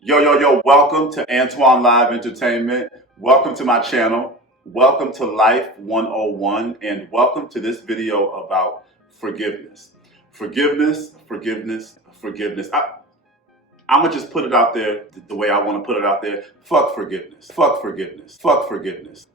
Yo, welcome to Antoine Live Entertainment. Welcome to my channel. Welcome to Life 101 and welcome to this video about forgiveness. Forgiveness. I'm gonna just put it out there the way I wanna put it out there. Fuck forgiveness. Fuck forgiveness. Fuck forgiveness.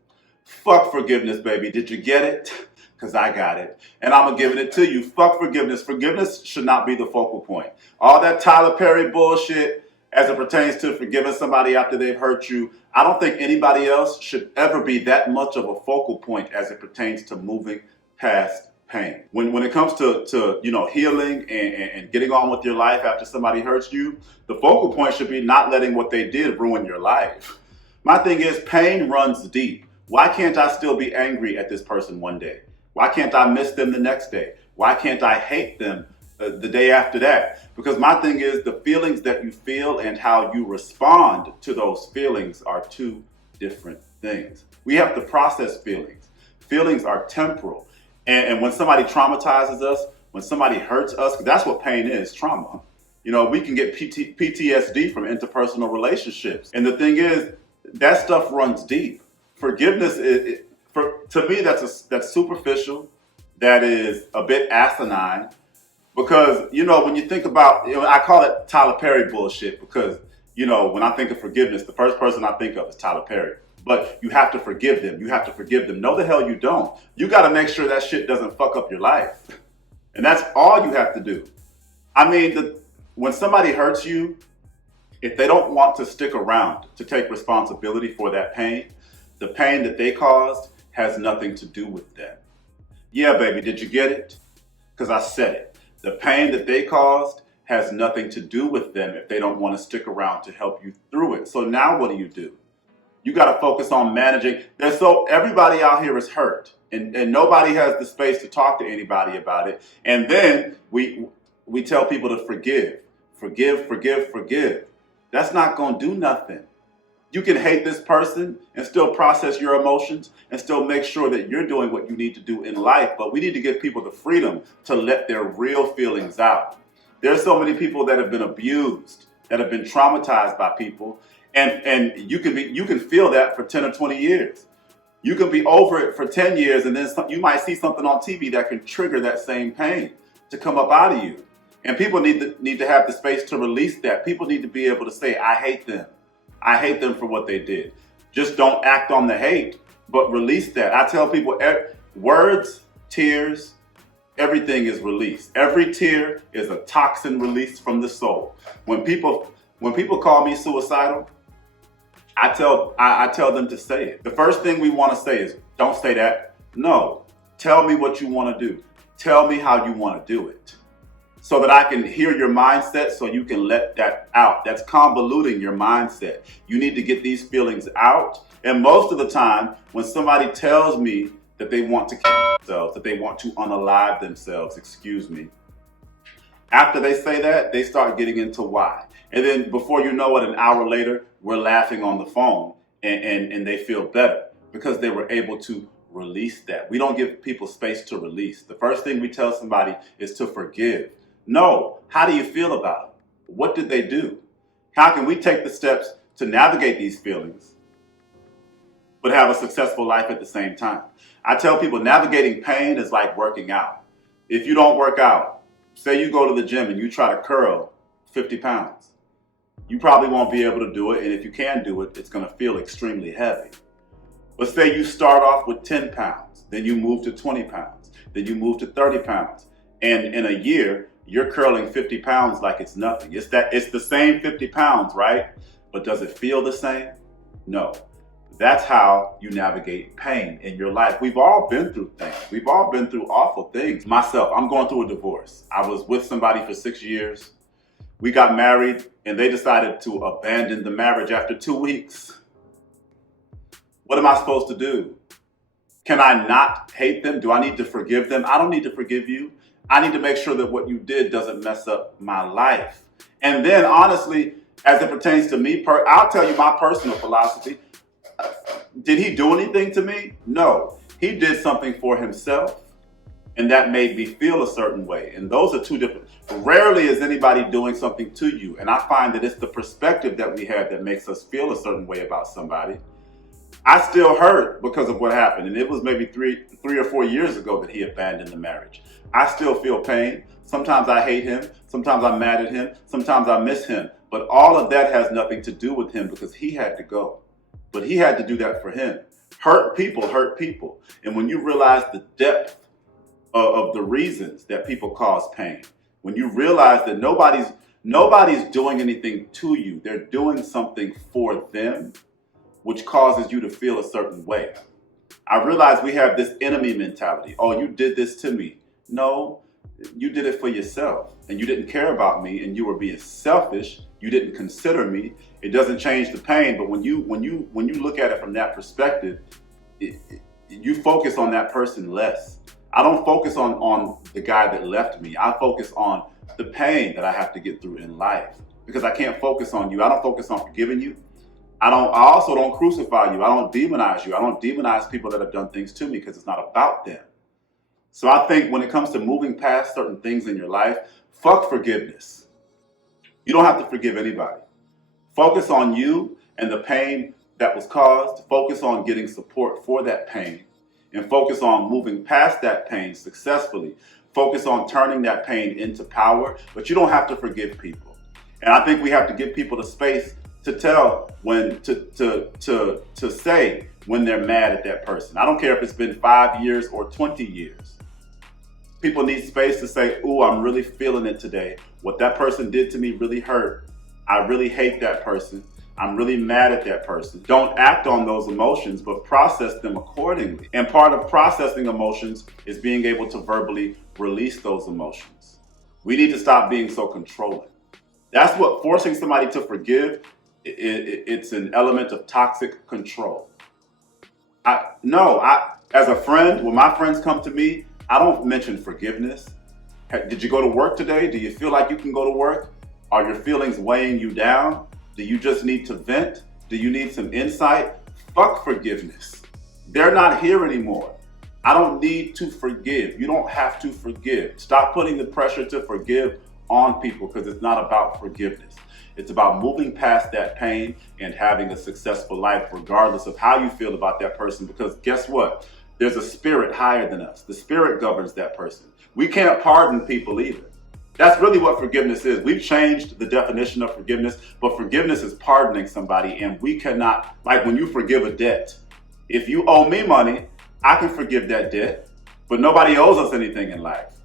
Fuck forgiveness, baby. Did you get it? Because I got it. And I'm giving it to you. Fuck forgiveness. Forgiveness should not be the focal point. All that Tyler Perry bullshit as it pertains to forgiving somebody after they've hurt you, I don't think anybody else should ever be that much of a focal point as it pertains to moving past pain. When it comes to healing and getting on with your life after somebody hurts you, the focal point should be not letting what they did ruin your life. My thing is, pain runs deep. Why can't I still be angry at this person one day? Why can't I miss them the next day? Why can't I hate them the day after that? Because my thing is, the feelings that you feel and how you respond to those feelings are two different things. We have to process feelings. Feelings are temporal. And when somebody traumatizes us, when somebody hurts us, that's what pain is, trauma. You know, we can get PTSD from interpersonal relationships. And the thing is, that stuff runs deep. Forgiveness, to me, that's superficial. That is a bit asinine. Because, when you think about, I call it Tyler Perry bullshit because, when I think of forgiveness, the first person I think of is Tyler Perry. But you have to forgive them. You have to forgive them. No, the hell you don't. You got to make sure that shit doesn't fuck up your life. And that's all you have to do. I mean, when somebody hurts you, if they don't want to stick around to take responsibility for that pain, the pain that they caused has nothing to do with them. Yeah, baby, did you get it? Because I said it. The pain that they caused has nothing to do with them if they don't want to stick around to help you through it. So now what do? You got to focus on managing. Everybody out here is hurt, and nobody has the space to talk to anybody about it. And then we tell people to forgive. That's not going to do nothing. You can hate this person and still process your emotions and still make sure that you're doing what you need to do in life. But we need to give people the freedom to let their real feelings out. There's so many people that have been abused, that have been traumatized by people. And you can feel that for 10 or 20 years. You can be over it for 10 years and then you might see something on TV that can trigger that same pain to come up out of you. And people need to have the space to release that. People need to be able to say, I hate them. I hate them for what they did. Just don't act on the hate, but release that. I tell people, words, tears, everything is released. Every tear is a toxin released from the soul. When people call me suicidal, I tell them to say it. The first thing we want to say is, don't say that. No, tell me what you want to do. Tell me how you want to do it. So that I can hear your mindset so you can let that out. That's convoluting your mindset. You need to get these feelings out. And most of the time, when somebody tells me that they want to kill themselves, that they want to unalive themselves, after they say that, they start getting into why. And then before you know it, an hour later, we're laughing on the phone and they feel better because they were able to release that. We don't give people space to release. The first thing we tell somebody is to forgive. No, how do you feel about it? What did they do? How can we take the steps to navigate these feelings, but have a successful life at the same time? I tell people navigating pain is like working out. If you don't work out, say you go to the gym and you try to curl 50 pounds, you probably won't be able to do it. And if you can do it, it's going to feel extremely heavy. But say you start off with 10 pounds, then you move to 20 pounds, then you move to 30 pounds. And in a year, you're curling 50 pounds like it's nothing. It's the same 50 pounds, right? But does it feel the same? No. That's how you navigate pain in your life. We've all been through things. We've all been through awful things. Myself, I'm going through a divorce. I was with somebody for 6 years. We got married and they decided to abandon the marriage after 2 weeks. What am I supposed to do? Can I not hate them? Do I need to forgive them? I don't need to forgive you. I need to make sure that what you did doesn't mess up my life. And then honestly, as it pertains to me, I'll tell you my personal philosophy. Did he do anything to me? No. He did something for himself and that made me feel a certain way. And those are two different. Rarely is anybody doing something to you, and I find that it's the perspective that we have that makes us feel a certain way about somebody. I still hurt because of what happened, and it was maybe three or 4 years ago that he abandoned the marriage. I still feel pain. Sometimes I hate him. Sometimes I'm mad at him. Sometimes I miss him. But all of that has nothing to do with him because he had to go. But he had to do that for him. Hurt people hurt people. And when you realize the depth of the reasons that people cause pain, when you realize that nobody's doing anything to you, they're doing something for them, which causes you to feel a certain way. I realize we have this enemy mentality. Oh, you did this to me. No, you did it for yourself, and you didn't care about me, and you were being selfish. You didn't consider me. It doesn't change the pain, but when you look at it from that perspective, you focus on that person less. I don't focus on the guy that left me. I focus on the pain that I have to get through in life because I can't focus on you. I don't focus on forgiving you. I also don't crucify you. I don't demonize you. I don't demonize people that have done things to me because it's not about them. So I think when it comes to moving past certain things in your life, fuck forgiveness. You don't have to forgive anybody. Focus on you and the pain that was caused. Focus on getting support for that pain and focus on moving past that pain successfully. Focus on turning that pain into power, but you don't have to forgive people. And I think we have to give people the space to tell when to say when they're mad at that person. I don't care if it's been 5 years or 20 years. People need space to say, ooh, I'm really feeling it today. What that person did to me really hurt. I really hate that person. I'm really mad at that person. Don't act on those emotions, but process them accordingly. And part of processing emotions is being able to verbally release those emotions. We need to stop being so controlling. That's what forcing somebody to forgive, it's an element of toxic control. As a friend, when my friends come to me, I don't mention forgiveness. Did you go to work today? Do you feel like you can go to work? Are your feelings weighing you down? Do you just need to vent? Do you need some insight? Fuck forgiveness. They're not here anymore. I don't need to forgive. You don't have to forgive. Stop putting the pressure to forgive on people because it's not about forgiveness. It's about moving past that pain and having a successful life regardless of how you feel about that person, because guess what? There's a spirit higher than us. The spirit governs that person. We can't pardon people either. That's really what forgiveness is. We've changed the definition of forgiveness, but forgiveness is pardoning somebody, and we cannot, like when you forgive a debt. If you owe me money, I can forgive that debt, but nobody owes us anything in life.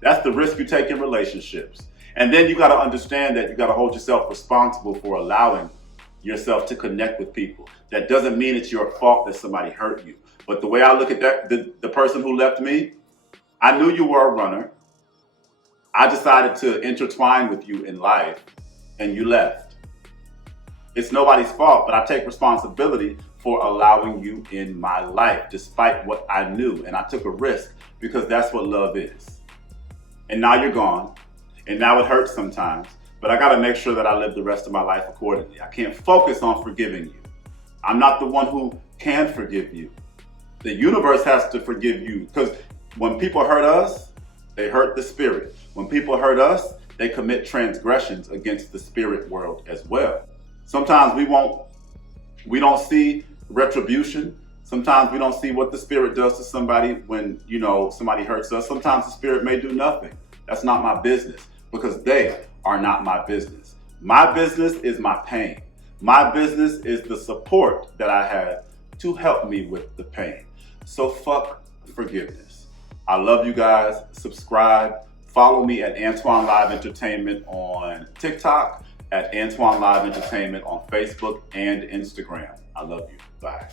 That's the risk you take in relationships. And then you got to understand that you got to hold yourself responsible for allowing yourself to connect with people. That doesn't mean it's your fault that somebody hurt you. But the way I look at that, the person who left me, I knew you were a runner. I decided to intertwine with you in life, and you left. It's nobody's fault, but I take responsibility for allowing you in my life, despite what I knew. And I took a risk because that's what love is. And now you're gone. And now it hurts sometimes, but I gotta make sure that I live the rest of my life accordingly. I can't focus on forgiving you. I'm not the one who can forgive you. The universe has to forgive you, because when people hurt us, they hurt the spirit. When people hurt us, they commit transgressions against the spirit world as well. Sometimes we don't see retribution. Sometimes we don't see what the spirit does to somebody when, somebody hurts us. Sometimes the spirit may do nothing. That's not my business, because they are not my business. My business is my pain. My business is the support that I have to help me with the pain. So fuck forgiveness. I love you guys. Subscribe. Follow me at Antoine Live Entertainment on TikTok, at Antoine Live Entertainment on Facebook and Instagram. I love you. Bye.